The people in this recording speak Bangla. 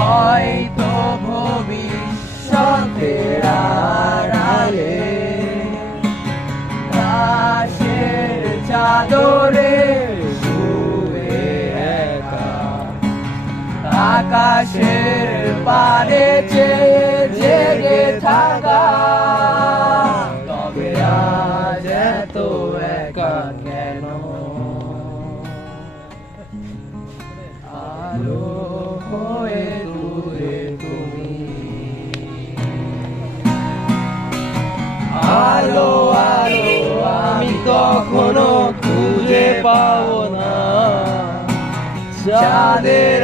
হয়তো ভবিষ্যতের আড়ালে আকাশের চাদরে শুয়ে একা, আকাশের পারে চেয়ে জেগে থাকা, তবে আজ এত একা কেন? আলো হয়ে দূরে তুমি, আলো আলো আমি কখনো খুঁজে পাবো না চাঁদের